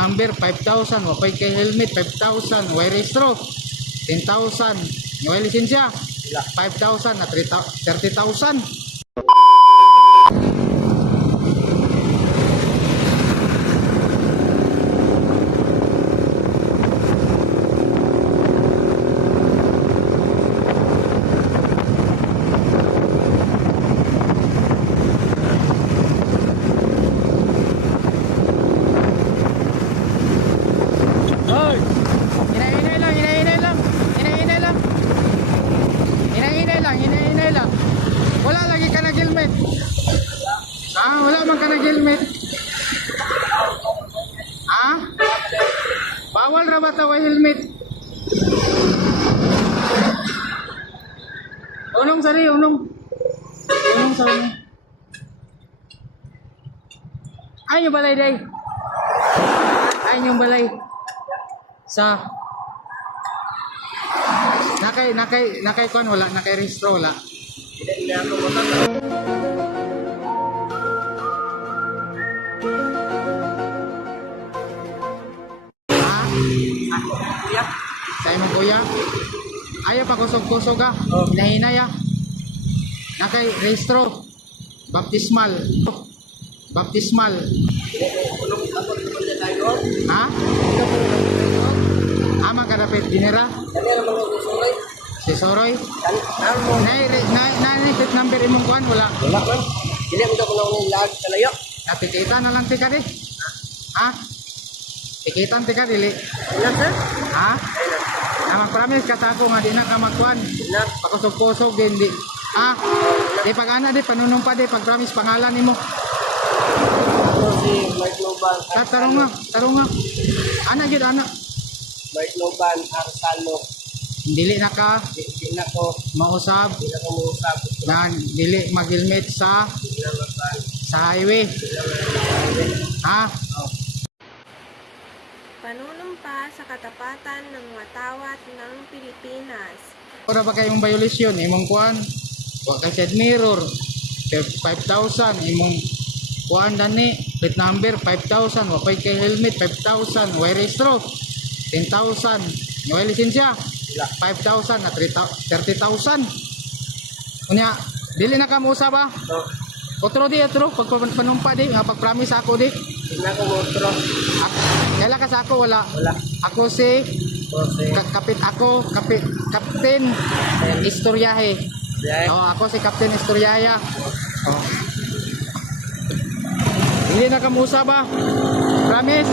Number 5,000, wapay kay helmet 5,000, way registro 10,000, way lisensya 5,000 na 30,000. Hinay lang. Wala lagi ka nag-helmet. Wala man ka nag-helmet. Bawal ra ba tayo helmet? Unong sari, unong sari. Ay yung balay day. Ay yung balay. Sa nakay kon wala, nakay registro wala. Kuya. Sa imong kuya. Ayaw pa kusog-kusog hinahinay nakay registro. Baptismal. Ama ka dapat dinera. Si Soroy. Nai-repeat number imong kuan wala. Wala man. Dili mo ko nang lag sa layo. Napikita na lang tika di. Pikitan tika dili. Ilan sir? Mag-promise ka sa ako nga di na ka magkuan. Pakusog-kusog din di. Di pag-ana di panunumpa di pag-promise pangalan nimo. Si Mark Loban. Tarong nga. Ana gid ana. Mark Loban, Arsalo. Dili na ka Dili na ko mausab mausap. na dili mag-helmet sa highway. Panunumpa sa katapatan ng watawat ng Pilipinas. Ora ba kayong violation imong kuan? Wa ka side mirror 5,000 imong kuan dani plate number 5,000 wa pay kay helmet 5,000 way registro 10,000 way lisensya 5,000 na 30,000. Unya dili na ka mo-usab Otro pag panumpa di pag-promise ako di. Dili na ko otro. Kailan ka sa ako wala. Ako si Captain Istoryahe. Ako si Captain Istoryaya. Hindi na kamusa ba? Promise?